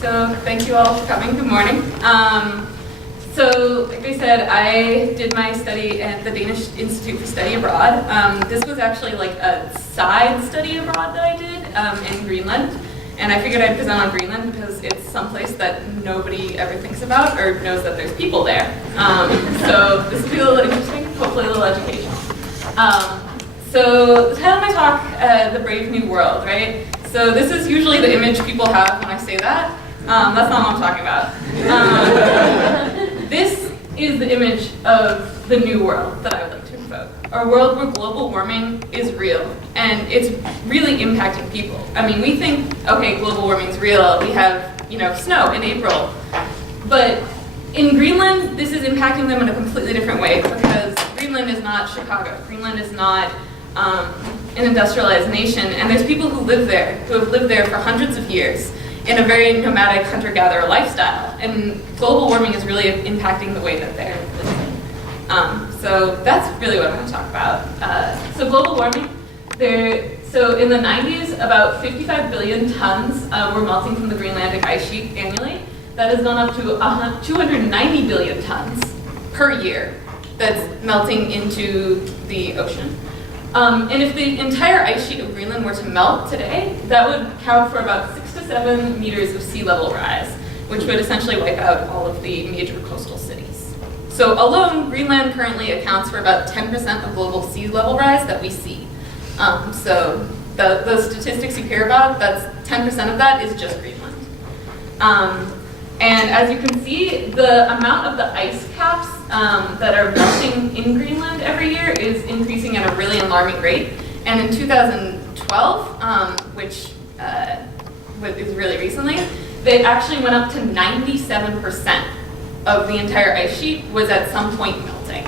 so thank you all for coming. Good morning. So, like I said, I did my study at the Danish Institute for Study Abroad. This was actually like a side study abroad that I did in Greenland. And I figured I'd present on Greenland because it's someplace that nobody ever thinks about or knows that there's people there. So this will be a little interesting, hopefully a little educational. So the title of my talk, The Brave New World, right? So this is usually the image people have when I say that. That's not what I'm talking about. This is the image of the new world that I would like to invoke. A world where global warming is real, and it's really impacting people. I mean, we think, okay, global warming's real, we have, snow in April. But in Greenland, this is impacting them in a completely different way, because Greenland is not Chicago. Greenland is not an industrialized nation, and there's people who live there, who have lived there for hundreds of years in a very nomadic hunter-gatherer lifestyle. And global warming is really impacting the way that they're living. So that's really what I'm going to talk about. So global warming, so in the 90s, about 55 billion tons were melting from the Greenlandic ice sheet annually. That has gone up to 290 billion tons per year that's melting into the ocean. And if the entire ice sheet of Greenland were to melt today, that would count for about 6 to 7 meters of sea level rise, which would essentially wipe out all of the major coastal cities. So alone, Greenland currently accounts for about 10% of global sea level rise that we see. So the statistics you hear about, that's 10% of that is just Greenland. And as you can see, the amount of the ice caps that are melting in Greenland every year is increasing at a really alarming rate. And in 2012, which is really recently, they actually went up to 97% of the entire ice sheet was at some point melting.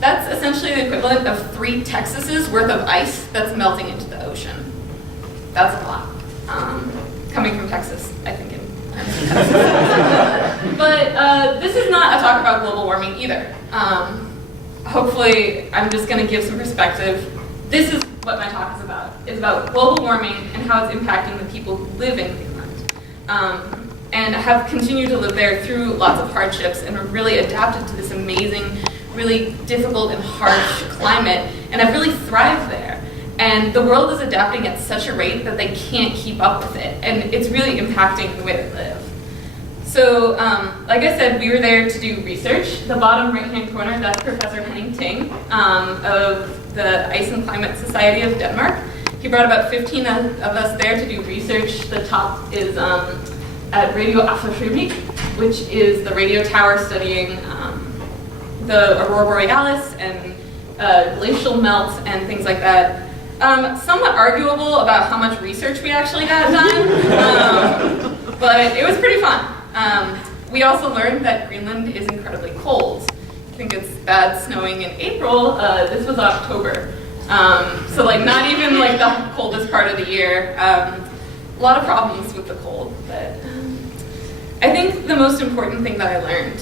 That's essentially the equivalent of 3 Texases worth of ice that's melting into the ocean. That's a lot. Coming from Texas, I think. But this is not a talk about global warming either. Hopefully, I'm just going to give some perspective. This is what my talk is about. It's about global warming and how it's impacting the people who live in Greenland. And have continued to live there through lots of hardships and have really adapted to this amazing, really difficult and harsh climate, and have really thrived there. And the world is adapting at such a rate that they can't keep up with it, and it's really impacting the way they live. So, like I said, we were there to do research. The bottom right-hand corner, that's Professor Henning Ting of the Ice and Climate Society of Denmark. He brought about 15 of us there to do research. The top is at Radio Afterfremik, which is the radio tower studying the Aurora Borealis and glacial melt and things like that. Somewhat arguable about how much research we actually got done, but it was pretty fun. We also learned that Greenland is incredibly cold. I think it's bad snowing in April. This was October. So like not even like the coldest part of the year. A lot of problems with the cold, but I think the most important thing that I learned,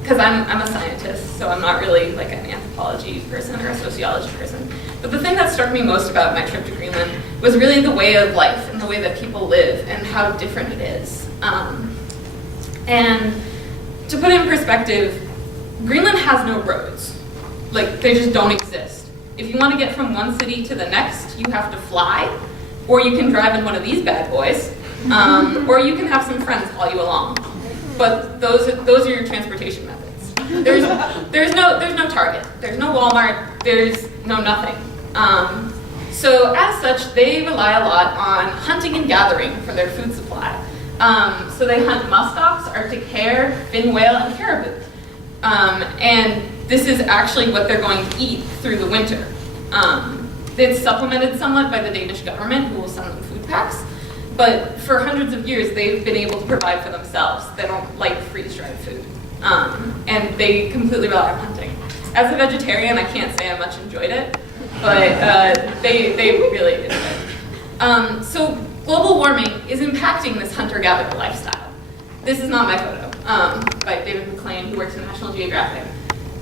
because I'm a scientist, so I'm not really like an anthropology person or a sociology person. But the thing that struck me most about my trip to Greenland was really the way of life and the way that people live and how different it is. And to put it in perspective, Greenland has no roads. Like, they just don't exist. If you want to get from one city to the next, you have to fly, or you can drive in one of these bad boys, or you can have some friends haul you along. But those are your transportation methods. There's no Target, there's no Walmart, there's no nothing. So as such, they rely a lot on hunting and gathering for their food supply. So they hunt muskox, Arctic hare, fin whale, and caribou. And this is actually what they're going to eat through the winter. It's supplemented somewhat by the Danish government, who will send them food packs. But for hundreds of years, they've been able to provide for themselves. They don't like freeze-dried food. And they completely rely on hunting. As a vegetarian, I can't say I much enjoyed it, but they really enjoyed it. So global warming is impacting this hunter-gatherer lifestyle. This is not my photo, by David McLean, who works in National Geographic.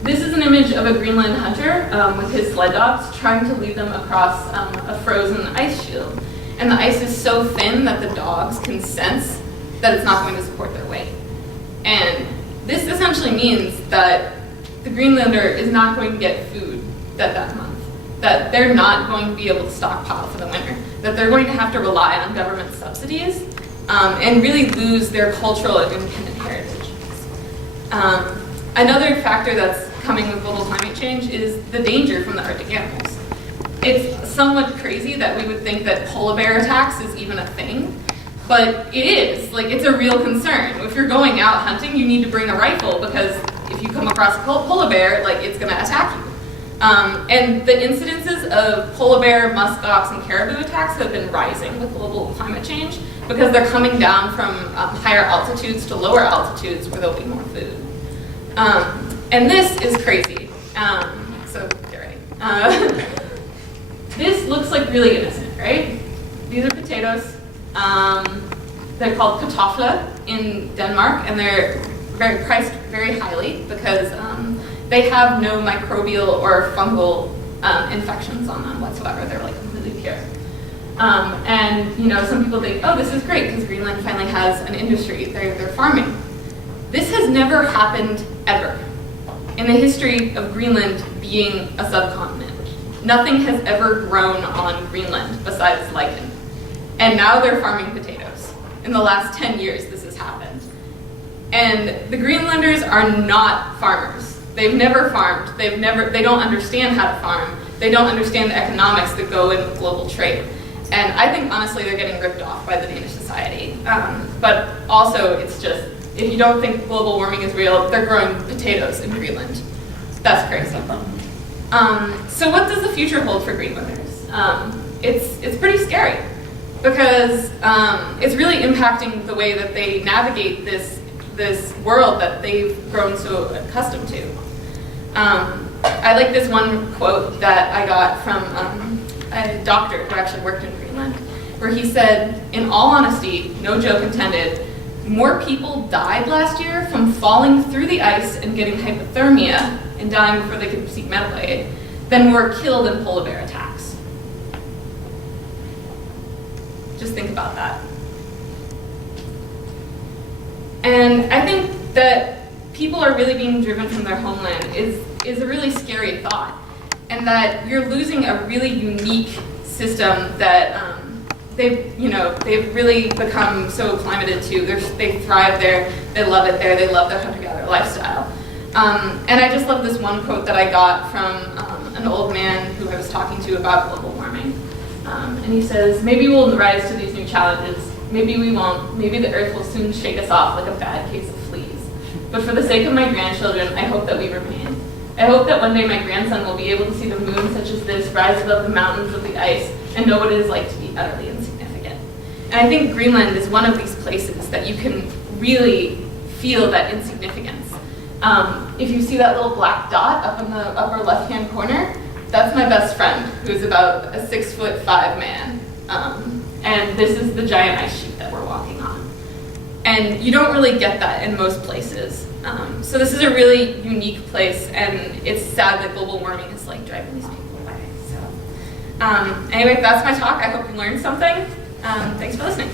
This is an image of a Greenland hunter with his sled dogs trying to lead them across a frozen ice shield. And the ice is so thin that the dogs can sense that it's not going to support their weight. And this essentially means that the Greenlander is not going to get food that month, that they're not going to be able to stockpile for the winter, that they're going to have to rely on government subsidies and really lose their cultural and independent heritage. Another factor that's coming with global climate change is the danger from the Arctic animals. It's somewhat crazy that we would think that polar bear attacks is even a thing, but it is. Like, it's a real concern. If you're going out hunting, you need to bring a rifle because if you come across a polar bear, like, it's going to attack you. And the incidences of polar bear, muskox, and caribou attacks have been rising with global climate change because they're coming down from higher altitudes to lower altitudes where there'll be more food. And this is crazy. So get ready. This looks like really innocent, right? These are potatoes. They're called kartofler in Denmark, and they're priced very highly because they have no microbial or fungal infections on them whatsoever. They're like completely pure. And you know, some people think, oh, this is great because Greenland finally has an industry. They're farming. This has never happened ever in the history of Greenland being a subcontinent. Nothing has ever grown on Greenland besides lichen. And now they're farming potatoes. In the last 10 years, this has happened. And the Greenlanders are not farmers. They've never farmed. They don't understand how to farm. They don't understand the economics that go in with global trade. And I think, honestly, they're getting ripped off by the Danish society. But also, it's just, if you don't think global warming is real, they're growing potatoes in Greenland. That's crazy. So what does the future hold for Greenlanders? It's pretty scary because it's really impacting the way that they navigate this world that they've grown so accustomed to. I like this one quote that I got from a doctor who actually worked in Greenland, where he said, in all honesty, no joke intended, more people died last year from falling through the ice and getting hypothermia and dying before they could seek medical aid than were killed in polar bear attacks. Just think about that. And I think that people are really being driven from their homeland is a really scary thought. And that you're losing a really unique system that they've really become so acclimated to. They thrive there, they love it there, they love their hunter-gatherer lifestyle. And I just love this one quote that I got from an old man who I was talking to about global warming. And he says, maybe we'll rise to these new challenges, maybe we won't, maybe the earth will soon shake us off like a bad case of fleas. But for the sake of my grandchildren, I hope that we remain. I hope that one day my grandson will be able to see the moon such as this rise above the mountains of the ice and know what it is like to be utterly insignificant. And I think Greenland is one of these places that you can really feel that insignificance. If you see that little black dot up in the upper left-hand corner, that's my best friend, who's about a 6'5" man. And this is the giant ice sheet that we're walking on. And you don't really get that in most places. So this is a really unique place, and it's sad that global warming is like driving these people away. So anyway, that's my talk. I hope you learned something. Thanks for listening.